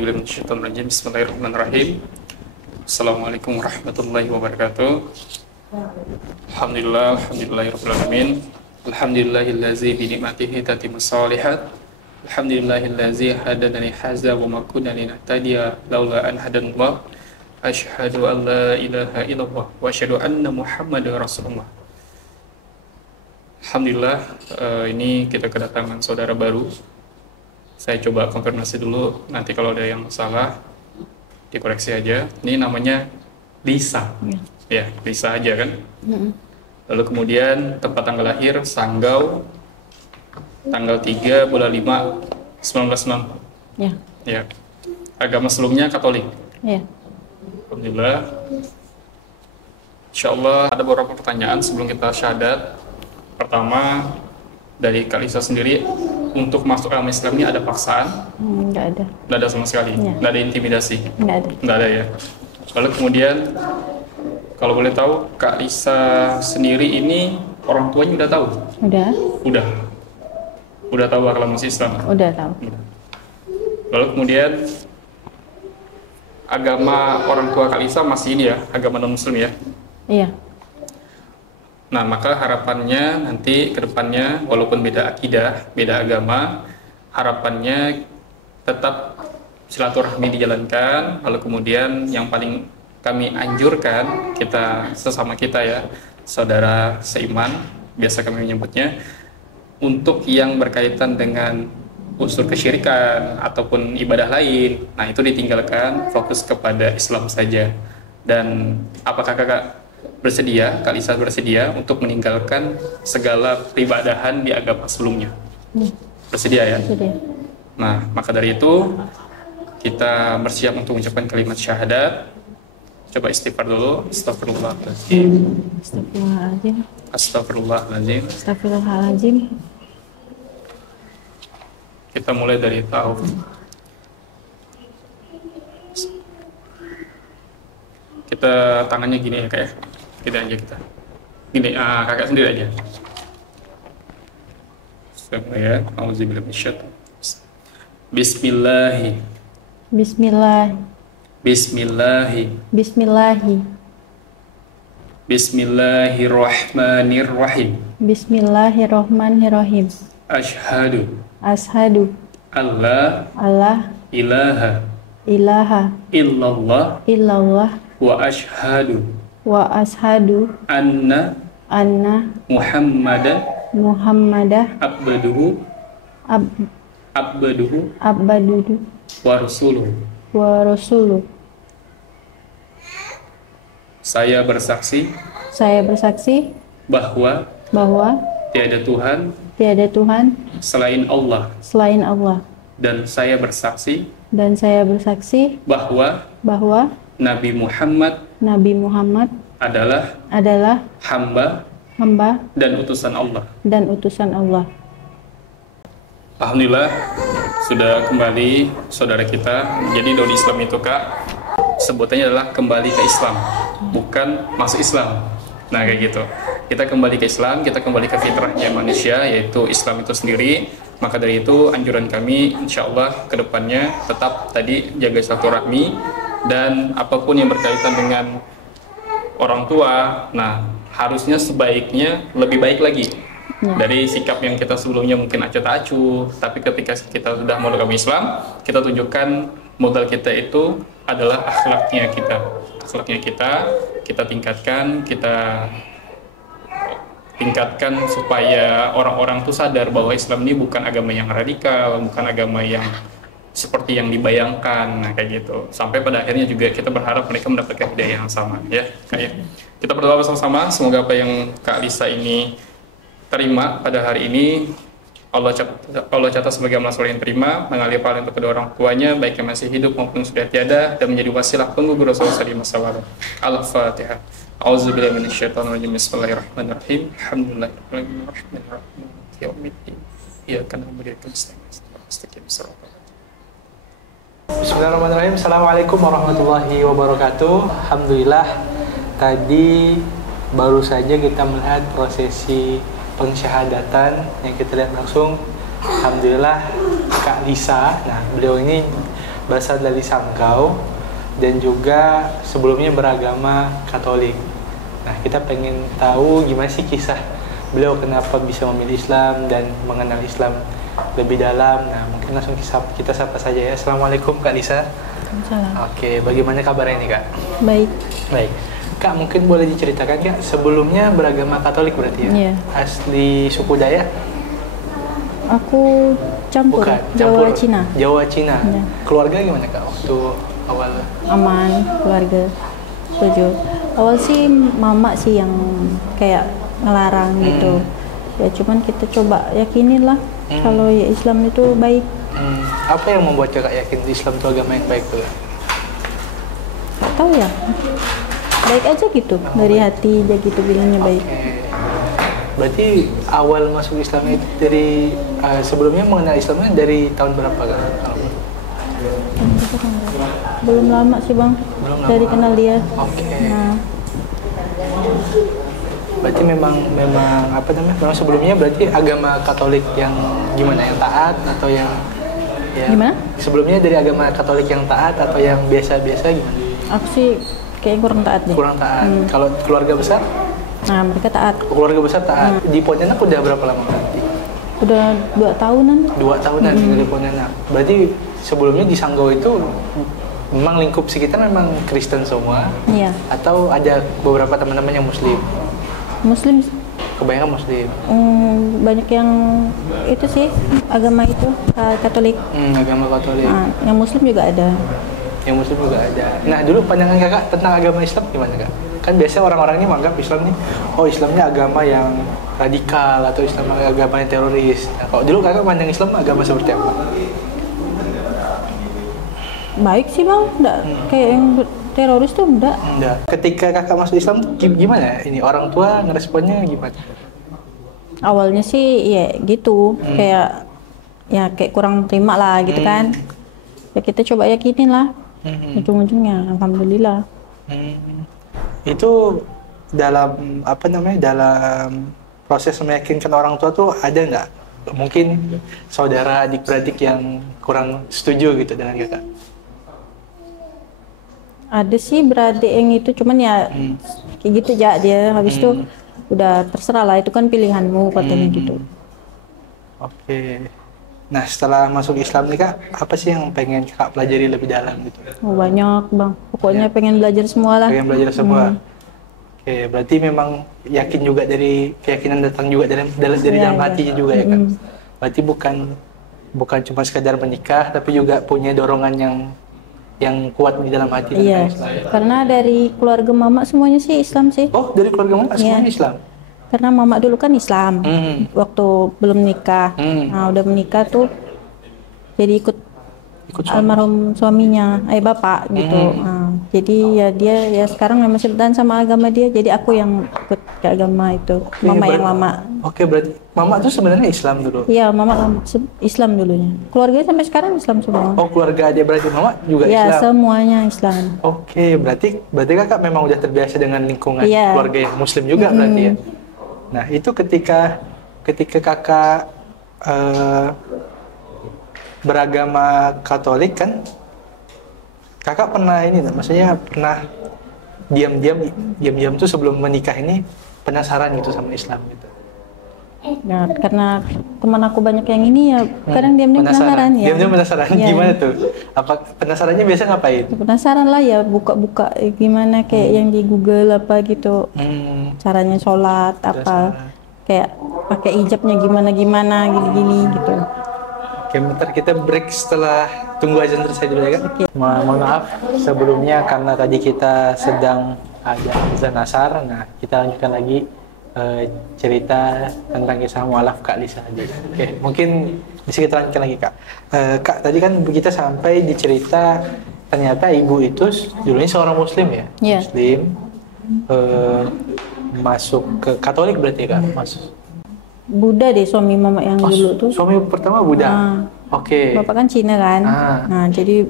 A'udzubillahi minasyaitonir rajim. Bismillahirrahmanirrahim. Assalamualaikum warahmatullahi wabarakatuh. Alhamdulillahirabbil alamin. Alhamdulillahillazi bi ni'matihi tatimmus shalihat. Alhamdulillahillazi hadana li hadza wa ma kunna linahtadiya laula an hadanallah. Asyhadu an la ilaha illallah wa asyhadu anna Muhammadar Rasulullah. Alhamdulillah, ini kita kedatangan saudara baru. Saya coba konfirmasi dulu, nanti kalau ada yang salah dikoreksi aja. Ini namanya Lisa, ya Lisa aja kan. Lalu kemudian tempat tanggal lahir Sanggau, tanggal 3 bulan 5 1994. Ya. Agama sebelumnya Katolik. Ya. Alhamdulillah. Insyaallah ada beberapa pertanyaan sebelum kita syahadat. Pertama, dari Kak Lisa sendiri, untuk masuk agama Islam ini ada paksaan? Nggak ada. Nggak ada sama sekali? Ya. Nggak ada intimidasi? Nggak ada. Nggak ada ya? Lalu kemudian, kalau boleh tahu, Kak Lisa sendiri ini orang tuanya udah tahu? Udah. Udah tahu kalau masih Islam? Udah tahu. Lalu kemudian, agama orang tua Kak Lisa masih ini ya, agama non-Muslim ya? Iya. Nah, maka harapannya nanti ke depannya, walaupun beda akidah, beda agama, harapannya tetap silaturahmi dijalankan. Lalu kemudian yang paling kami anjurkan, kita sesama kita ya, saudara seiman, biasa kami menyebutnya, untuk yang berkaitan dengan unsur kesyirikan ataupun ibadah lain, nah itu ditinggalkan, fokus kepada Islam saja. Dan apakah kakak bersedia, Kak Lisa bersedia untuk meninggalkan segala peribadahan di agama sebelumnya? Bersedia ya? Bersedia. Nah, maka dari itu kita bersiap untuk mengucapkan kalimat syahadat. Coba istighfar dulu. Astagfirullahaladzim. Astagfirullahaladzim. Astagfirullahaladzim. Astagfirullahaladzim. Kita mulai dari tahu. Kita tangannya gini ya kayak. Kita aja kita. Gini, kakak sendiri aja. Ya, auzubillahi minasyaitonir rajim. Bismillahi. Bismillah. Bismillahi. Bismillahi. Bismillahirrahmanirrahim. Bismillahirrahmanirrahim. Asyhadu. Ashadu. Allah. Ilaha. Illallah. Wa asyhadu. Anna. Muhammadan. Abduhu. Wa rasuluh. Saya bersaksi. Bahwa. Tiada Tuhan. Selain Allah. Dan saya bersaksi. Bahwa. Nabi Muhammad adalah hamba dan utusan Allah. Alhamdulillah sudah kembali saudara kita. Jadi dalam Islam itu Kak, sebutannya adalah kembali ke Islam, bukan masuk Islam. Nah kayak gitu. Kita kembali ke Islam, kita kembali ke fitrahnya manusia, yaitu Islam itu sendiri. Maka dari itu anjuran kami insya Allah ke depannya tetap tadi jaga silaturahmi, dan apapun yang berkaitan dengan orang tua, nah harusnya sebaiknya lebih baik lagi dari sikap yang kita sebelumnya mungkin acuh tak acuh. Tapi ketika kita sudah masuk agama Islam, kita tunjukkan modal kita itu adalah akhlaknya kita tingkatkan supaya orang-orang tuh sadar bahwa Islam ini bukan agama yang radikal, bukan agama yang seperti yang dibayangkan. Nah kayak gitu, sampai pada akhirnya juga kita berharap mereka mendapatkan hidayah yang sama ya. Kayak kita berdoa bersama-sama, semoga apa yang Kak Lisa ini terima pada hari ini Allah catat sebagai amal soleh yang terima, mengalir pahala untuk kedua orang tuanya, baik yang masih hidup maupun sudah tiada, dan menjadi wasilah penggugur Rasulullah di masa lalu. Al-Fatihah. A'udzubillahi minasyaitonir rajim. Bismillahirrahmanirrahim. Alhamdulillahirrahmanirrahim. Yaumiddin. Iyyaka na'budu wa iyyaka nasta'in. Bismillahirrahmanirrahim. Assalamualaikum warahmatullahi wabarakatuh. Alhamdulillah, tadi baru saja kita melihat prosesi pensyahadatan yang kita lihat langsung. Alhamdulillah Kak Lisa, nah beliau ini berasal dari Sanggau dan juga sebelumnya beragama Katolik. Nah, kita pengen tahu gimana sih kisah beliau kenapa bisa memilih Islam dan mengenal Islam lebih dalam. Nah, mungkin langsung kita sapa saja ya. Assalamualaikum Kak Lisa. Salam. Oke, bagaimana kabarnya nih Kak? Baik. Baik. Kak, mungkin boleh diceritakan Kak, sebelumnya beragama Katolik berarti ya? Iya. Asli suku Dayak? Aku campur. Bukan, Jawa Cina. Jawa Cina. Iya. Keluarga gimana Kak waktu awal? Aman, keluarga. Setuju. Awal sih mama sih yang kayak ngelarang gitu. Ya cuman kita coba yakinin lah kalau ya Islam itu baik. Apa yang membuat Kakak yakin Islam itu agama yang baik tuh? Gak tahu ya. Baik aja gitu. Dari hati aja gitu bilangnya baik. Oke. Berarti awal masuk Islam itu dari sebelumnya mengenal Islamnya dari tahun berapa Kak? Belum lama sih Bang. Belum lama. Dari kenal dia. Oke. Nah, Berarti memang apa namanya? Memang sebelumnya berarti agama Katolik yang gimana? Yang taat atau yang Gimana? Sebelumnya dari agama Katolik yang taat atau yang biasa-biasa gimana? aku sih kayak kurang taat deh. Kurang taat. Kalau keluarga besar? Nah, mereka taat. Keluarga besar taat. Di Pontianak udah berapa lama berarti? Udah 2 tahunan. 2 tahunan tinggal di Pontianak. Berarti sebelumnya di Sanggau itu memang lingkup sekitar memang Kristen semua? Iya. Atau ada beberapa teman-teman yang Muslim? Muslim Kebanyakan Muslim. banyak yang itu sih agama itu Katolik. Agama Katolik. Nah, yang Muslim juga ada. Yang Muslim juga ada. Nah, dulu pandangan Kakak tentang agama Islam gimana Kak? Kan biasanya orang-orang ini menganggap Islam nih, oh Islamnya agama yang radikal atau Islam agama yang teroris. Nah, kalau dulu Kakak pandang Islam agama seperti apa? Baik sih Bang, enggak kayak yang teroris tuh enggak. Enggak. Ketika Kakak masuk Islam tuh gimana? Ini orang tua ngeresponnya gimana? Awalnya sih ya gitu, kayak kurang terima lah gitu kan. Ya kita coba yakinin lah. Ujung-ujungnya alhamdulillah. Itu dalam apa namanya? Dalam proses meyakinkan orang tua tuh ada nggak? Mungkin saudara adik-beradik yang kurang setuju gitu dengan Kakak? Ada sih beradik yang itu, cuman ya kayak gitu aja dia. Habis itu udah terserah lah, itu kan pilihanmu katanya gitu. Oke. Nah, setelah masuk Islam nih Kak, apa sih yang pengen Kakak pelajari lebih dalam gitu? Oh, banyak Bang, pokoknya pengen belajar semua lah. Pengen belajar semua. Oke, berarti memang yakin juga dari keyakinan datang juga dari dalam hatinya juga ya Kak. Berarti bukan cuma sekadar menikah, tapi juga punya dorongan yang kuat di dalam hati. Iya, karena dari keluarga mama semuanya sih Islam sih. Oh, dari keluarga mama semuanya Islam? Karena mama dulu kan Islam, waktu belum nikah. Nah, udah menikah tuh jadi ikut almarhum suaminya, bapak gitu. Nah, jadi ya dia ya sekarang masih bertahan sama agama dia, jadi aku yang ikut ke agama itu, mama yang lama. Oke, berarti mama tuh sebenarnya Islam dulu? Iya, mama Islam dulunya. Keluarganya sampai sekarang Islam semua. Oh, keluarga dia berarti mama juga ya, Islam? Iya, semuanya Islam. Oke, berarti Kakak memang udah terbiasa dengan lingkungan keluarga yang Muslim juga berarti ya? Nah, itu ketika Kakak beragama Katolik kan, Kakak pernah ini, maksudnya pernah diam-diam tuh sebelum menikah ini penasaran gitu sama Islam gitu? Nah, karena teman aku banyak yang ini ya, kadang diam-diam penasaran ya. Diam-diam penasaran, gimana tuh? Apa penasarannya biasa ngapain? Penasaran lah ya, buka-buka gimana kayak yang di Google apa gitu, caranya sholat apa, kayak pakai hijabnya gimana gini gitu. Oke, bentar kita break setelah tunggu azan selesai dulu ya kan? Mohon maaf sebelumnya karena tadi kita sedang ada azan asar. Nah, kita lanjutkan lagi cerita tentang kisah mualaf Kak Lisa aja. Oke, mungkin bisa kita lanjutkan lagi Kak. Kak, tadi kan kita sampai di cerita ternyata ibu itu dulunya seorang Muslim ya? Yeah. Muslim, masuk ke Katolik berarti ya Kak? Masuk. Buddha deh suami mama yang dulu tuh. Suami pertama Buddha? Oke. Bapak kan Cina kan? Nah, jadi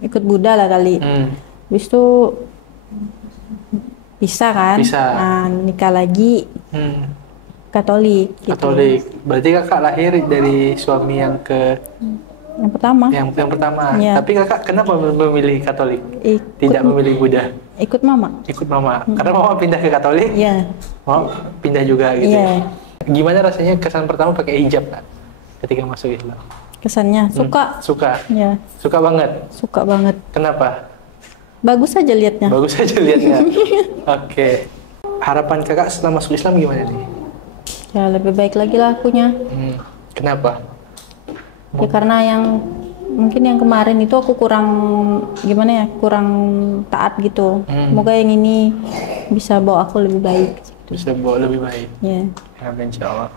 ikut Buddha lah kali. Habis itu pisah kan? Nah, nikah lagi. Katolik gitu. Katolik. Berarti Kakak lahir dari suami yang Yang pertama. Yang pertama. Ya. Tapi kakak kenapa memilih Katolik? Tidak Ikut, memilih Buddha? ikut mama. Ikut mama. Karena mama pindah ke Katolik. Iya. Mama pindah juga gitu. Iya. Ya? Gimana rasanya kesan pertama pakai hijab kak? Ketika masuk Islam? Kesannya suka. Suka. Ya. Suka banget. Suka banget. Kenapa? Bagus aja liatnya. Bagus aja liatnya. Oke. Harapan kakak setelah masuk Islam gimana nih? Ya lebih baik lagi lah akunya. Kenapa? Ya karena mungkin yang kemarin itu aku kurang gimana ya, kurang taat gitu. Semoga yang ini bisa bawa aku lebih baik. Bisa bawa lebih baik. Ya. Amin, insya Allah.